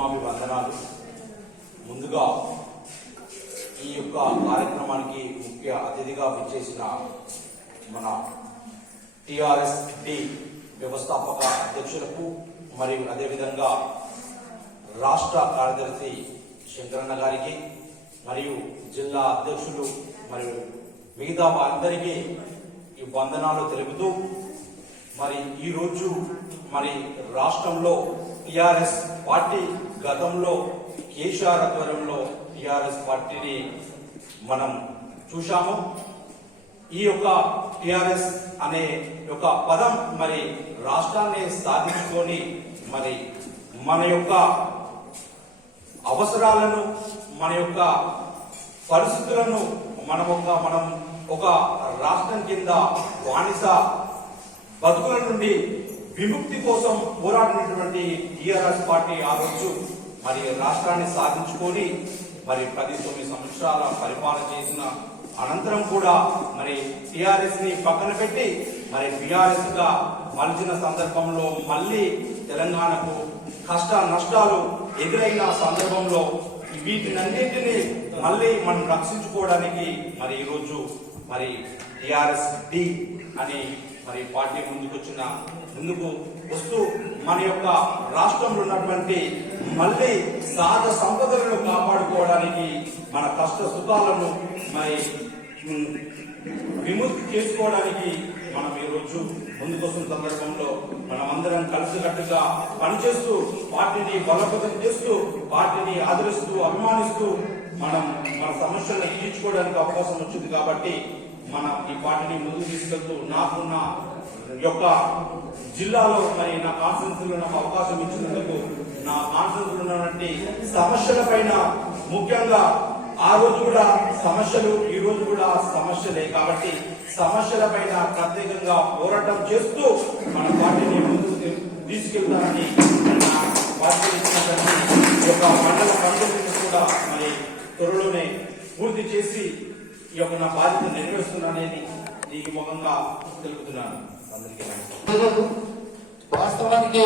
ప్రథమాభివందనాలు ముందుగా ఈ యొక్క కార్యక్రమానికి ముఖ్య అతిథిగా విచ్చేసిన మన టిఆర్ఎస్ డి వ్యవస్థాపక అధ్యక్షులకు మరియు అదేవిధంగా రాష్ట్ర కార్యదర్శి శంకరన్న గారికి మరియు జిల్లా అధ్యక్షులు మరియు మిగతా వారందరికీ ఈ వందనాలు తెలుపుతూ మరి ఈ రోజు మరి రాష్ట్రంలో టిఆర్ఎస్ పార్టీ గతంలో కేసీఆర్ ఆధ్వర్యంలో టిఆర్ఎస్ పార్టీని మనం చూశాము. ఈ యొక్క టిఆర్ఎస్ అనే యొక్క పదం మరి రాష్ట్రాన్ని సాధించుకొని మరి మన యొక్క అవసరాలను మన యొక్క పరిస్థితులను మనం ఒక మనం ఒక రాష్ట్రం కింద బానిస బతుకుల నుండి విముక్తి కోసం పోరాడినటువంటి టిఆర్ఎస్ పార్టీ ఆ రోజు మరి రాష్ట్రాన్ని సాధించుకొని మరి పది తొమ్మిది సంవత్సరాల పరిపాలన చేసిన అనంతరం కూడా మరి టిఆర్ఎస్ని పక్కన పెట్టి మరి బిఆర్ఎస్గా మలిచిన సందర్భంలో మళ్ళీ తెలంగాణకు కష్ట నష్టాలు ఎదురైన సందర్భంలో వీటినన్నింటినీ మళ్ళీ మనం రక్షించుకోవడానికి మరి ఈరోజు మరి టిఆర్ఎస్ డి అని మరి పార్టీ ముందుకు వచ్చిన ముందుకు వస్తూ మన యొక్క రాష్ట్రంలో ఉన్నటువంటి మళ్ళీ సహజ సంపదలను కాపాడుకోవడానికి మన కష్ట సుఖాలను మరి విముక్తి చేసుకోవడానికి మనం ఈ రోజు ముందుకొస్తున్న సందర్భంలో మనం అందరం కలిసికట్టుగా పనిచేస్తూ పార్టీని బలోపేతం చేస్తూ పార్టీని ఆదరిస్తూ అభిమానిస్తూ మనం మన సమస్యలను తీర్చుకోవడానికి అవకాశం వచ్చింది కాబట్టి మనం ఈ పార్టీని ముందుకు తీసుకెళ్తూ నాకున్న యొక్క జిల్లాలో మరి నా కాన్ఫరెన్స్ నాకు అవకాశం ఇచ్చినందుకు నా కాన్ఫరెన్స్ ఉన్నటువంటి సమస్యల పైన ముఖ్యంగా ఆ రోజు కూడా సమస్యలు ఈ రోజు కూడా సమస్యలే. కాబట్టి సమస్యల పైన ప్రత్యేకంగా పోరాటం చేస్తూ మన పార్టీని ముందుకు తీసుకెళ్తానని పార్టీ యొక్క మండల పండుగను కూడా మరి త్వరలోనే పూర్తి చేసి ఈ యొక్క నా బాధ్యత నెరవేరుస్తున్నానని ఈ ముఖంగా తెలుపుతున్నాను. అందరికీ వాస్తవానికి